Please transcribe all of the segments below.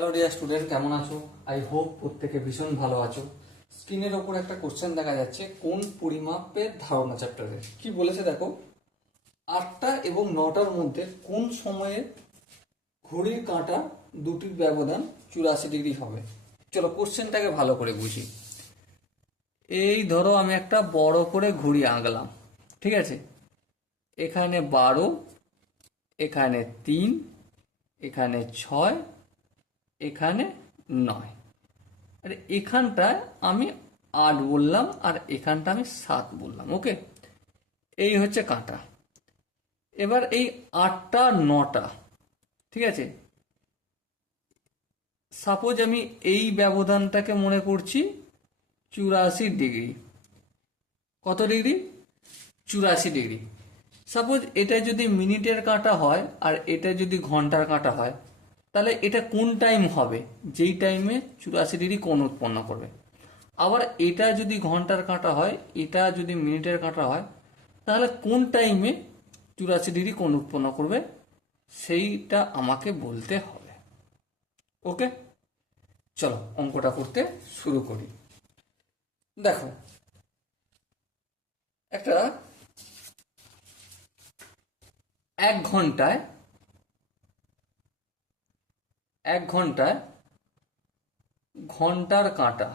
Hello dear student কেমন আছো? I hope প্রত্যেকে ভীষণ ভালো আছো। স্ক্রিনের ওপর একটা কোশ্চেন দেখা যাচ্ছে, কোন পরিমাপের ধারণা চ্যাপ্টারের কি বলেছে দেখো? আটটা এবং নটার মধ্যে কোন সময়ে ঘড়ির কাঁটা দুটির ব্যবধান চুরাশি ডিগ্রি হবে? চলো কোশ্চেনটাকে ভালো করে বুঝি। এই ধরো আমি একটা বড় করে ঘড়ি আঁকলাম, ঠিক আছে? এখানে বারো, এখানে তিন, এখানে ছয় এখানে নয়। আর এখানটায় আমি আট বললাম আর এখানটা আমি সাত বললাম ওকে এই হচ্ছে কাঁটা। এবার এই আটটা, নটা, ঠিক আছে? সাপোজ আমি এই ব্যবধানটাকে মনে করছি চুরাশি ডিগ্রি। কত ডিগ্রি? চুরাশি ডিগ্রি। সাপোজ এটা যদি মিনিটের কাঁটা হয় আর এটা যদি ঘণ্টার কাঁটা হয় তাহলে এটা কোন টাইম হবে? যেই টাইমে চুরাশি ডিগ্রি কোণ উৎপন্ন করবে। আবার এটা যদি ঘণ্টার কাঁটা হয়, এটা যদি মিনিটের কাঁটা হয়, তাহলে কোন টাইমে চুরাশি ডিগ্রি কোণ উৎপন্ন করবে? সেইটা আমাকে বলতে হবে। ওকে চলো, অঙ্কটা করতে শুরু করি। দেখো, একটা এক ঘন্টায় এক ঘন্টায় ঘণ্টার কাঁটা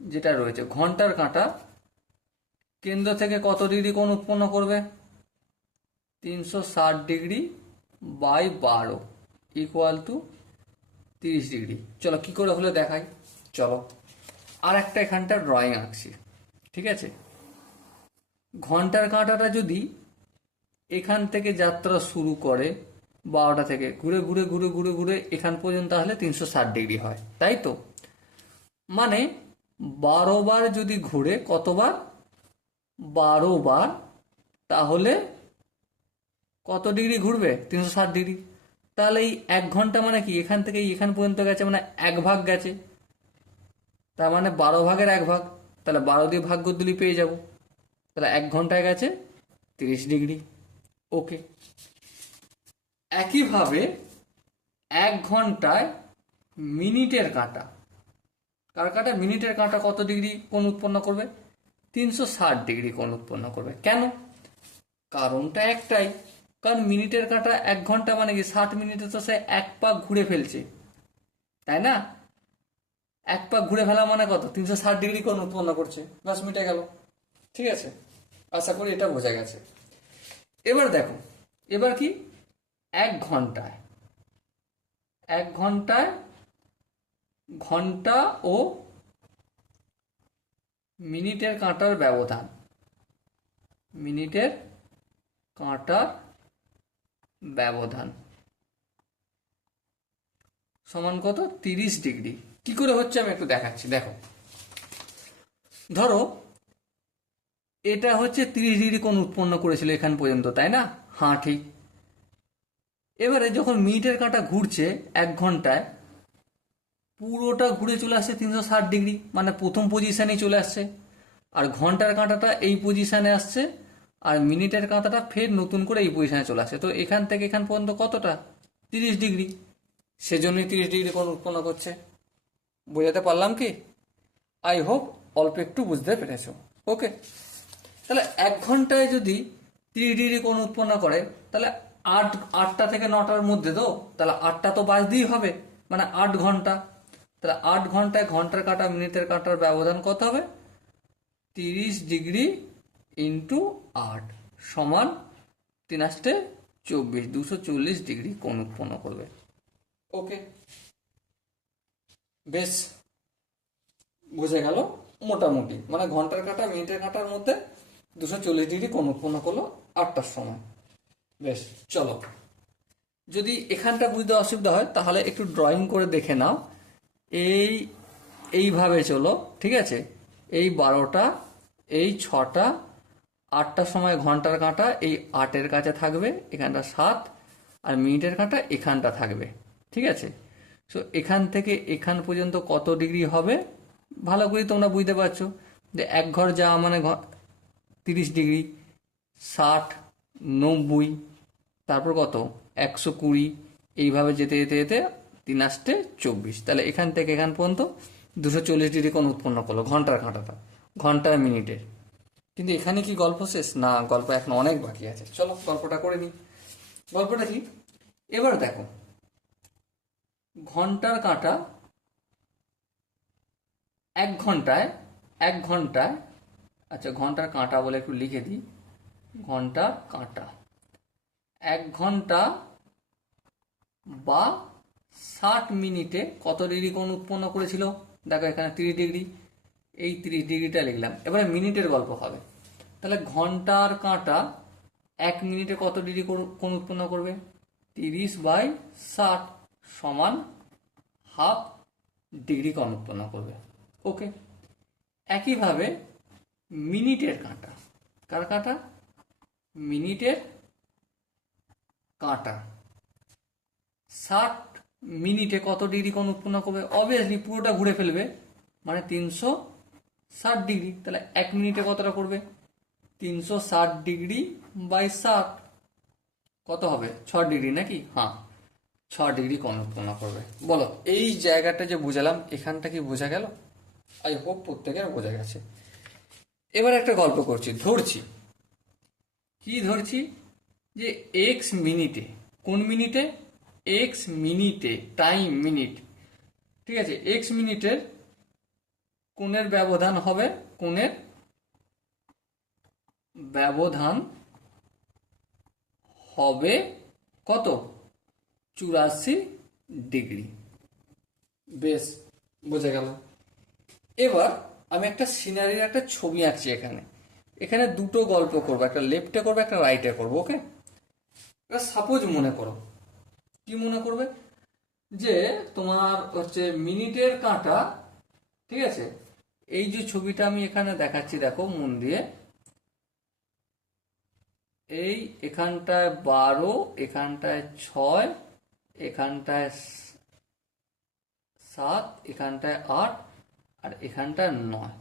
যেটা রয়েছে, ঘণ্টার কাঁটা কেন্দ্র থেকে কত ডিগ্রি কোণ উৎপন্ন করবে? তিনশো ষাট ডিগ্রি বাই বারো ইকুয়াল টু তিরিশ ডিগ্রি। চলো কি করে হলে দেখাই? চলো। আর একটা এখানটা ড্রয়িং আঁকছি, ঠিক আছে? ঘণ্টার কাঁটাটা যদি এখান থেকে যাত্রা শুরু করে বারোটা থেকে। ঘুরে ঘুরে ঘুরে ঘুরে ঘুরে এখান পর্যন্ত তাহলে তিনশো ষাট ডিগ্রি হয়। তাই তো? মানে বারো বার যদি ঘুরে কতবার? বারো বার তাহলে কত ডিগ্রি ঘুরবে? তিনশো ষাট ডিগ্রি। তাহলে এই এক ঘণ্টা মানে কি? এখান থেকে এখান পর্যন্ত গেছে মানে এক ভাগ গেছে। তার মানে বারো ভাগের এক ভাগ। তাহলে বারো দিয়ে ভাগ পেয়ে যাব। তাহলে এক ঘন্টায় গেছে তিরিশ ডিগ্রি। ওকে। একইভাবে এক ঘন্টায় মিনিটের কাঁটা। কার কাঁটা? মিনিটের কাঁটা কত ডিগ্রি কোণ উৎপন্ন করবে? তিনশো ষাট ডিগ্রি কোণ উৎপন্ন করবে। কেন? কারণটা একটাই। কারণ মিনিটের কাঁটা এক ঘণ্টা মানে কি? ষাট মিনিটে তো সে এক পাক ঘুরে ফেলছে। তাই না? এক পাক ঘুরে ফেলা মানে কত? তিনশো ষাট ডিগ্রি কোণ উৎপন্ন করছে। দশ মিনিটে গেল। ঠিক আছে? আশা করি এটা বোঝা গেছে। এবার দেখো, এবার কি? এক ঘন্টায়। এক ঘন্টায় ঘণ্টা ও মিনিটের কাঁটার ব্যবধান। মিনিটের কাঁটার ব্যবধান। সমান কত? তিরিশ ডিগ্রি। কি করে হচ্ছে আমি একটু দেখাচ্ছি, দেখো। ধরো, এটা হচ্ছে তিরিশ ডিগ্রি কোণ উৎপন্ন করেছিল এখান পর্যন্ত, তাই না? হ্যাঁ ঠিক। এবারে যখন মিনিটের কাঁটা ঘুরছে এক ঘন্টায়, পুরোটা ঘুরে চলে আসছে তিনশো ষাট ডিগ্রি মানে প্রথম পজিশানেই চলে আসছে। আর ঘণ্টার কাঁটাটা এই পজিশানে আসছে, আর মিনিটের কাঁটাটা ফের নতুন করে এই পজিশানে চলে আসছে। তো এখান থেকে এখান পর্যন্ত কতটা? তিরিশ ডিগ্রি। সেজন্যই তিরিশ ডিগ্রি কোণ উৎপন্ন করছে। বোঝাতে পারলাম কি? আই হোপ অল্প একটু বুঝতে পেরেছ। ওকে তাহলে এক ঘন্টায় যদি তিরিশ ডিগ্রি কোণ উৎপন্ন করে, তাহলে আট, আটটা থেকে নটার মধ্যে তো? তাহলে আটটা তো বাজতেই হবে। মানে আট ঘণ্টা। তাহলে আট ঘন্টায় ঘণ্টার কাটা, মিনিটের কাটার ব্যবধান কত হবে? তিরিশ ডিগ্রি ইন্টু আট সমান তিন আসতে চব্বিশ। দুশো চল্লিশ ডিগ্রি কোণ উৎপন্ন করবে। ওকে। বেশ। বুঝে গেল? মোটামুটি। মানে ঘণ্টার কাটা, মিনিটের কাটার মধ্যে দুশো চল্লিশ ডিগ্রি কোণ উৎপন্ন করল আটটার সময়। বেশ, চলো। যদি এখানটা বুঝতে অসুবিধা হয়, তাহলে একটু ড্রয়িং করে দেখে নাও। এই, এইভাবে চলো, ঠিক আছে? এই বারোটা, এই ছটা আটটার সময় ঘণ্টার কাঁটা, এই আটের কাছে থাকবে, এখানটা সাত, আর মিনিটের কাঁটা এখানটা থাকবে, ঠিক আছে? সো এখান থেকে এখান পর্যন্ত কত ডিগ্রি হবে? ভালো করে তোমরা বুঝতে পারছ। যে এক ঘর যাওয়া মানে তিরিশ ডিগ্রি ষাট নব্বই, তারপর কত? একশো কুড়ি, এইভাবে যেতে যেতে যেতে তিন আষ্টে চব্বিশ। তাহলে এখান থেকে এখান পর্যন্ত দুশো চল্লিশ ডিগ্রি কোণ উৎপন্ন করল ঘণ্টার কাঁটাটা, ঘণ্টার মিনিটের। কিন্তু এখানে কি গল্প শেষ? না, গল্প এখন অনেক বাকি আছে। চলো, গল্পটা করে নিই। গল্পটা কি? এবার দেখো, ঘণ্টার কাঁটা এক ঘন্টায় এক ঘন্টায় আচ্ছা ঘণ্টার কাঁটা বলে একটু লিখে দিই। ঘণ্টার কাঁটা। এক ঘণ্টা বা ষাট মিনিটে কত ডিগ্রি কোণ উৎপন্ন করেছিল? দেখো এখানে তিরিশ ডিগ্রি। এই তিরিশ ডিগ্রিটা লিখলাম। এবারে মিনিটের গল্প হবে। তাহলে ঘণ্টার কাঁটা এক মিনিটে কত ডিগ্রি কোণ উৎপন্ন করবে? তিরিশ বাই ষাট সমান হাফ ডিগ্রি কোণ উৎপন্ন করবে। ওকে। একইভাবে মিনিটের কাঁটা। কার কাঁটা? মিনিটের কাঁটা। ষাট মিনিটে কত ডিগ্রি কোণ উৎপন্ন করবে? অবভিয়াসলি পুরোটা ঘুরে ফেলবে। মানে তিনশো ষাট ডিগ্রি। তাহলে এক মিনিটে কতটা করবে? তিনশো ষাট ডিগ্রি বাই ষাট। কত হবে? ছ ডিগ্রি নাকি? হ্যাঁ। ছ ডিগ্রি কোণ উৎপন্ন করবে। বলো, এই জায়গাটা যে বুঝালাম, এখানটা কি বোঝা গেল? আই হোপ প্রত্যেকের বোঝা গেছে। এবার একটা গল্প করছি, ধরছি। কি ধরছি? যে এক্স মিনিটে, কোন মিনিটে? এক্স মিনিটে টাইম মিনিট ঠিক আছে এক্স মিনিটের কোণের ব্যবধান হবে, কোণের ব্যবধান হবে কত? চুরাশি ডিগ্রি। বেশ, বোঝা গেল। এবার আমি একটা সিনারির একটা ছবি আঁকছি এখানে। এখানে দুটো গল্প করব, একটা লেফটে করব, একটা রাইটে করব ওকে এবার সাপোজ মনে করো, কি মনে করবে? যে তোমার হচ্ছে মিনিটের কাঁটা, ঠিক আছে? এই যে ছবিটা আমি এখানে দেখাচ্ছি, দেখো মন দিয়ে। এই এখানটায় বারো, এখানটায় ছয়, এখানটায় সাত, এখানটায় আট, আর এখানটায় নয়,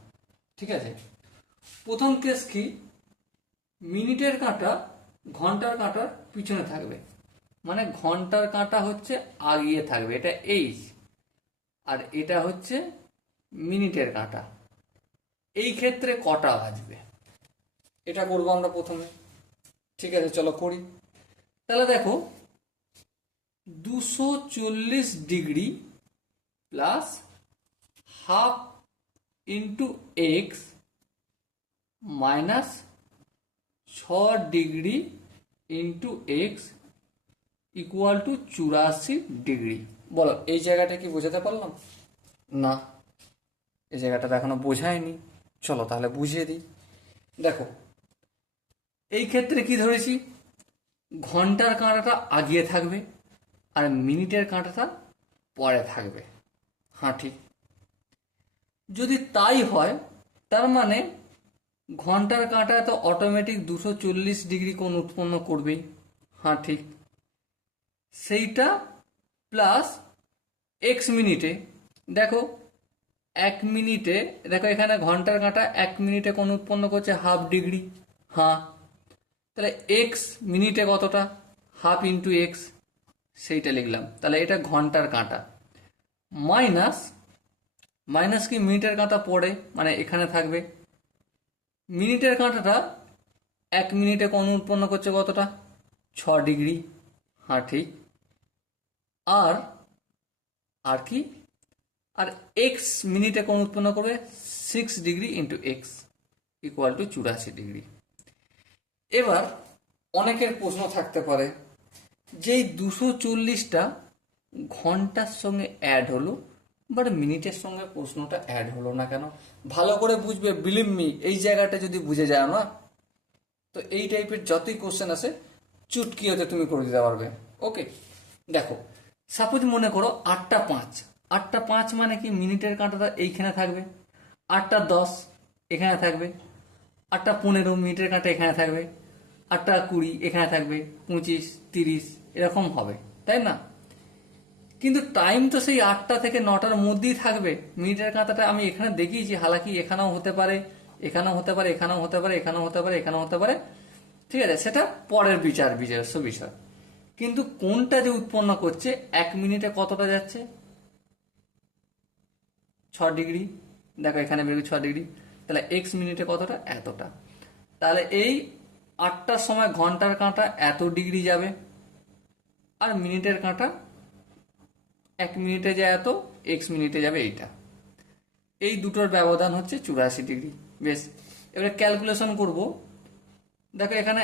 ঠিক আছে? প্রথম কেস কি? মিনিটের কাঁটা, ঘণ্টার কাঁটার পিছনে থাকবে। মানে ঘণ্টার কাঁটা হচ্ছে আগিয়ে থাকবে, এটা এইচ আর এটা হচ্ছে মিনিটের কাঁটা। এই ক্ষেত্রে কটা বাজবে? এটা করব আমরা প্রথমে। ঠিক আছে, চলো করি। তাহলে দেখো, দুশো চল্লিশ degree plus half into X minus ছ degree into X equal to চুরাশি ডিগ্রি বলো, এই জায়গাটা কি বোঝাতে পারলাম? না। এই জায়গাটা তো এখনও বোঝায়নি। চলো তাহলে বুঝিয়ে দিই। দেখো, এই ক্ষেত্রে কি ধরেছি? ঘণ্টার কাঁটাটা আগিয়ে থাকবে আর মিনিটের কাঁটাটা পরে থাকবে। ঠিক। যদি তাই হয়, তার মানে ঘণ্টার কাঁটা তো অটোমেটিক দুশো চল্লিশ ডিগ্রি কোণ উৎপন্ন করবেই হ্যাঁ ঠিক। সেইটা প্লাস এক্স মিনিটে দেখো, এক মিনিটে দেখো এখানে ঘণ্টার কাঁটা এক মিনিটে কোণ উৎপন্ন করছে হাফ ডিগ্রি হ্যাঁ তাহলে এক্স মিনিটে কতটা? হাফ ইন্টু এক্স সেইটা লিখলাম। তাহলে এটা ঘণ্টার কাঁটা। মাইনাস মাইনাস কি মিনিটের কাঁটা পড়ে? মানে এখানে থাকবে। মিনিটের কাঁটাটা এক মিনিটে কোণ উৎপন্ন করছে কতটা? ছ ডিগ্রি। হ্যাঁ ঠিক। আর আর কি? আর এক্স মিনিটে কোণ উৎপন্ন করবে? Six degree into X equal to চুরাশি ডিগ্রি। এবার অনেকের প্রশ্ন থাকতে পারে, যেই দুশো চল্লিশটা ঘণ্টার সঙ্গে অ্যাড হলো বাট মিনিটের সঙ্গে প্রশ্নটা অ্যাড হলো না কেন? ভালো করে বুঝবে বিলিভ মি এই জায়গাটা যদি বুঝে যায় না তো এই টাইপের যতই কোশ্চেন আছে চুটকি হতে তুমি করে দিতে পারবে। ওকে দেখো সাপোজ মনে করো আটটা পাঁচ। আটটা পাঁচ মানে কি? মিনিটের কাঁটাটা এইখানে থাকবে। আটটা দশ, এখানে থাকবে। আটটা পনেরো, মিনিটের কাঁটা এখানে থাকবে। আটটা কুড়ি, এখানে থাকবে। পঁচিশ, তিরিশ, এরকম হবে। তাই না? কিন্তু টাইম তো সেই আটটা থেকে নটার মধ্যেই থাকবে। মিনিটের কাঁটাটা আমি এখানে দেখিয়েছি। হালাকি এখানেও হতে পারে, এখানেও হতে পারে, এখানেও হতে পারে, এখানেও হতে পারে, এখানেও হতে পারে। ঠিক আছে, সেটা পরের বিচার বিচারস্য বিষয়। কিন্তু কোনটা যে উৎপন্ন করছে, এক মিনিটে কতটা যাচ্ছে? ছ ডিগ্রি। দেখো, এখানে বেরোবে ছ ডিগ্রি। তাহলে এক্স মিনিটে কতটা? এতটা। তাহলে এই আটটার সময় ঘণ্টার কাঁটা এত ডিগ্রি যাবে। আর মিনিটের কাঁটা এক মিনিটে যায় এত এক্স মিনিটে যাবে এইটা। এই দুটোর ব্যবধান হচ্ছে চুরাশি ডিগ্রি। বেশ, এবারে ক্যালকুলেশন করব। দেখো এখানে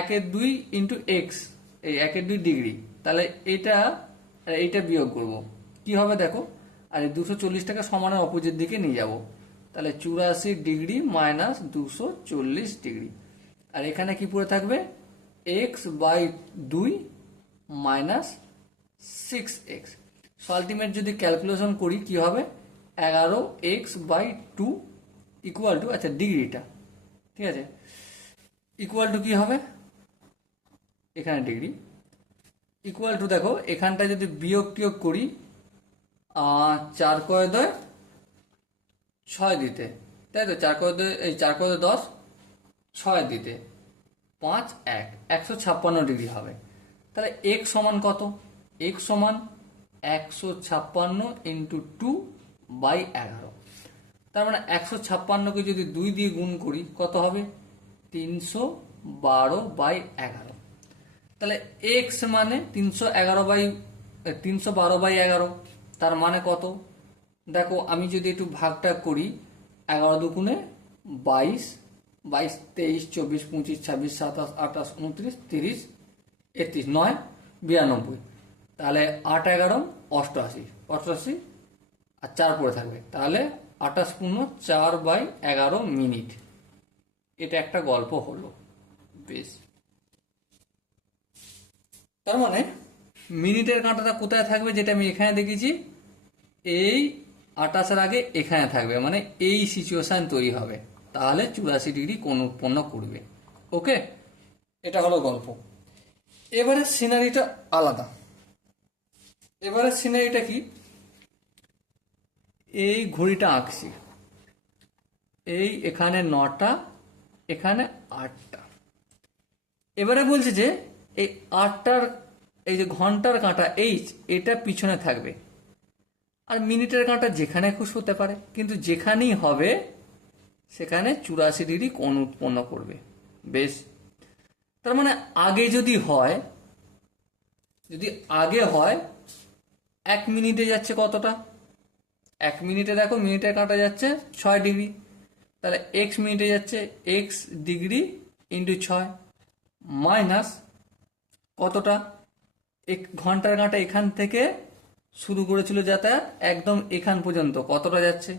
একের দুই ইন্টু এক্স এই একের দুই ডিগ্রি। তাহলে এটা আর এইটা বিয়োগ করব। কি হবে দেখো? আর এই দুশো চল্লিশটাকে সমানের অপোজিট দিকে নিয়ে যাব। তাহলে চুরাশি ডিগ্রি মাইনাস দুশো চল্লিশ ডিগ্রি। আর এখানে কি পড়ে থাকবে? এক্স বাই দুই মাইনাস সিক্স এক্স আলটিমেট যদি ক্যালকুলেশন করি, কি হবে? এগারো X by two equal to আচ্ছা ডিগ্রিটা। ঠিক আছে? ইকুয়াল টু কি হবে? এখানে ডিগ্রি। ইকুয়াল টু দেখো এখানটা যদি বিয়োগ টিয়োগ করি চার কয় দয় ছয় দিতে। তাই তো? চার কয় দয়- এই চার কয় দশ ছয় দিতে। পাঁচ, এক। একশো ছাপ্পান্ন ডিগ্রি হবে। তাহলে এক সমান কত? এক সমান একশো ছাপ্পান্ন ইন্টু টু বাই এগারো। তার মানে একশো ছাপ্পান্নকে যদি দুই দিয়ে গুণ করি, কত হবে? তিনশো বারো বাই এগারো। তাহলে এক্স মানে তিনশো এগারো বাই তিনশো বারো বাই এগারো। তার মানে কত? দেখো, আমি যদি একটু ভাগটা করি, এগারো দুগুণে বাইশ বাইশ, তেইশ, চব্বিশ, পঁচিশ, ছাব্বিশ, সাতাশ, আঠাশ, উনত্রিশ, তিরিশ, একত্রিশ, নয়, বিরানব্বই। তাহলে আট এগারো অষ্টআশি অষ্টআশি আর চার পড়ে থাকবে। তাহলে আঠাশ পূর্ণ চার বাই এগারো মিনিট। এটা একটা গল্প হলো। বেশ। তার মানে মিনিটের কাঁটাটা কোথায় থাকবে যেটা আমি এখানে দেখেছি? এই আটাশের আগে এখানে থাকবে মানে এই সিচুয়েশান তৈরি হবে। তাহলে চুরাশি ডিগ্রি কোণ উৎপন্ন করবে। ওকে? এটা হলো গল্প। এবারে সিনারিটা আলাদা। এবারে সিনারিটা কি? এই ঘড়িটা আঁকছি। এই এখানে নটা, এখানে আটটা। এবারে বলছে যে, এই আটটার, এই যে ঘণ্টার কাঁটা এইচ এটা পিছনে থাকবে। আর মিনিটের কাঁটা যেখানে খুশি হতে পারে, কিন্তু যেখানেই হবে, সেখানে চুরাশি ডিগ্রি কোণ উৎপন্ন করবে। বেশ। তার মানে আগে যদি হয়, যদি আগে হয় এক মিনিটে যাচ্ছে কতটা? এক মিনিটে দেখো, মিনিটের কাঁটা যাচ্ছে ছয় ডিগ্রি। তাহলে এক্স মিনিটে যাচ্ছে এক্স ডিগ্রি ইন্টু ছয় মাইনাস কতটা? এক ঘণ্টার কাঁটা এখান থেকে শুরু করেছিল যাতায়াত একদম এখান পর্যন্ত। কতটা যাচ্ছে?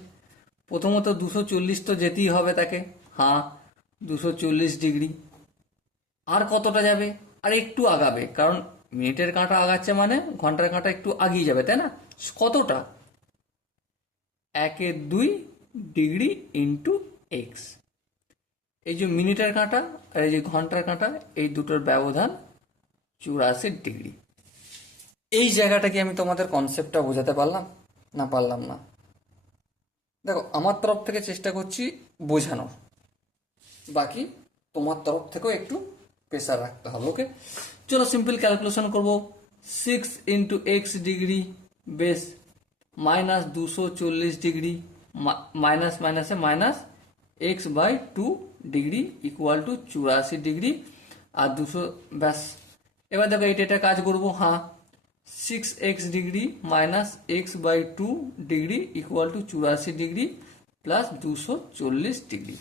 প্রথমত দুশো চল্লিশ তো যেতেই হবে তাকে। হ্যাঁ দুশো চল্লিশ ডিগ্রি। আর কতটা যাবে? আর একটু আগাবে, কারণ মিনিটের কাঁটা আগাচ্ছে মানে ঘণ্টার কাঁটা একটু আগিয়ে যাবে, তাই না? কতটা? একের দুই ডিগ্রি ইন্টু এক্স। এই যে মিনিটের কাঁটা আর এই যে ঘণ্টার কাঁটা, এই দুটোর ব্যবধান চুরাশি ডিগ্রি। এই জায়গাটা কি আমি তোমাদের কনসেপ্টটা বোঝাতে পারলাম? না পারলাম না। দেখো, আমার তরফ থেকে চেষ্টা করছি বোঝানোর। বাকি তোমার তরফ থেকেও একটু প্রেশার রাখতে হবে ওকে চলো সিম্পল ক্যালকুলেশন করব। Six into X degree base minus দুশো চল্লিশ ডিগ্রি মাইনাস মাইনাসে minus X by two degree equal to চুরাশি ডিগ্রি আর দুশো, ব্যাস। এবার দেখো এটা এটা কাজ করব হ্যাঁ। Six X degree minus X by two degree equal to চুরাশি ডিগ্রি প্লাস দুশো চল্লিশ ডিগ্রি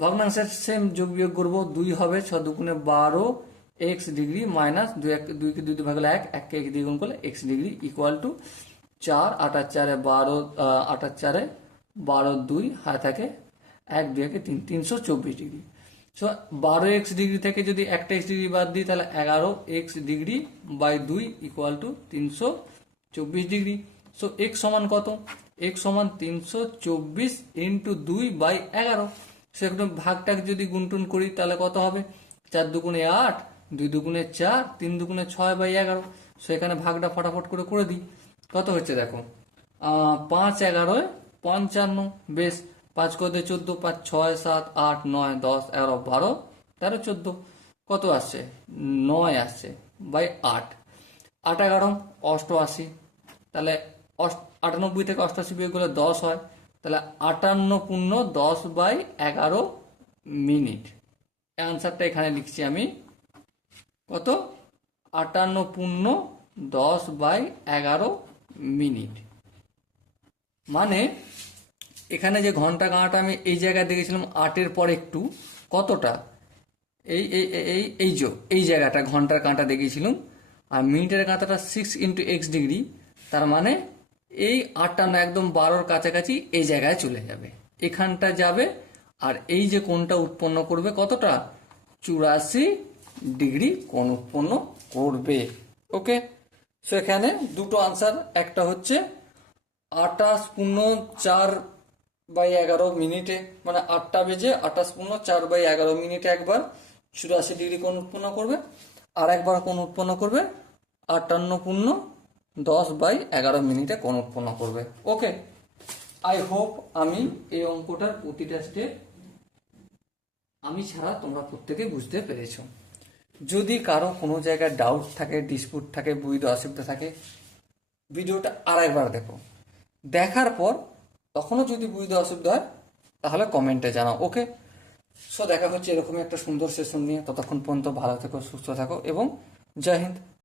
ভগ্নাংশের সেম যোগ বিয়োগ করব, দুই হবে, ছ দুগুণে বারো এক্স ডিগ্রি মাইনাস দুই এক দুইকে দুই ভাগলে এক এককে এক দ্বিগুণ করলে এক্স ডিগ্রি ইকুয়াল টু চার আটার চারে বারো আটার চারে বারো দুই হায় থাকে এক দুই একে তিন, তিনশো চব্বিশ ডিগ্রি সো বারো এক্স ডিগ্রি থেকে যদি একটা এক্স ডিগ্রি বাদ দিই, তাহলে এগারো এক্স ডিগ্রি বাই দুই ইকুয়াল টু তিনশো চব্বিশ ডিগ্রি সো এক্স সমান কত? এক্স সমান তিনশো চব্বিশ ইন্টু দুই বাই এগারো। সেখানে ভাগটাকে যদি গুনটুন করি, তাহলে কত হবে? চার দুগুণে আট দুই দুগুণে চার, তিন দুগুণে ছয় বাই এগারো। সেখানে ভাগটা ফটাফট করে করে দিই। কত হচ্ছে দেখো? পাঁচ এগারোয় পঞ্চান্ন। বেশ, পাঁচ কতে চোদ্দ, পাঁচ ছয়, সাত, আট, নয়, দশ, এগারো, বারো, তেরো, চোদ্দ। কত আসছে? নয় আসছে বাই আট। আট এগারো, অষ্টআশি। তাহলে আটানব্বই থেকে অষ্টআশি বিয়োগ করলে দশ হয়। তাহলে আটান্ন পূর্ণ দশ বাই এগারো মিনিট। অ্যান্সারটা এখানে লিখছি আমি। কত? আটান্ন পূর্ণ দশ বাই এগারো মিনিট। মানে এখানে যে ঘণ্টা গাঁটা আমি এই জায়গায় দেখেছিলাম, আটের পর একটু, কতটা? এই এই, এই- এই যে, এই জায়গাটা, ঘণ্টার কাঁটা দেখিয়েছিলাম। আর মিনিটের কাঁটাটা সিক্স ইন্টু এক্স ডিগ্রি তার মানে এই আটান্ন একদম বারোর কাছাকাছি এই জায়গায় চলে যাবে। এখানটা যাবে, আর এই যে কোনটা উৎপন্ন করবে কতটা? চুরাশি ডিগ্রি কোণ উৎপন্ন করবে। ওকে? সো এখানে দুটো আনসার একটা হচ্ছে আটাশ পূর্ণ চার বাই এগারো মিনিটে মানে আটটা বেজে আটাশ পূর্ণ চার বাই এগারো মিনিটে একবার চুরাশি ডিগ্রি কোণ উৎপন্ন করবে। আর একবার কোণ উৎপন্ন করবে, আটান্ন পূর্ণ দশ বাই এগারো মিনিটে কোণ উৎপন্ন করবে। ওকে? আই হোপ আমি এই অঙ্কটার প্রতিটা স্টেপ আমি ছাড়া তোমরা প্রত্যেকে বুঝতে পেরেছ। যদি কারও কোনো জায়গায় ডাউট থাকে ডিসপুট থাকে, বুঝতে অসুবিধা থাকে, ভিডিওটা আর একবার দেখো। দেখার পর তখনও যদি বুঝতে অসুবিধা হয়, তাহলে কমেন্টে জানাও ওকে সো দেখা হচ্ছে এরকমই একটা সুন্দর সেশন নিয়ে। ততক্ষণ পর্যন্ত ভালো থেকো, সুস্থ থাকো এবং জয় হিন্দ।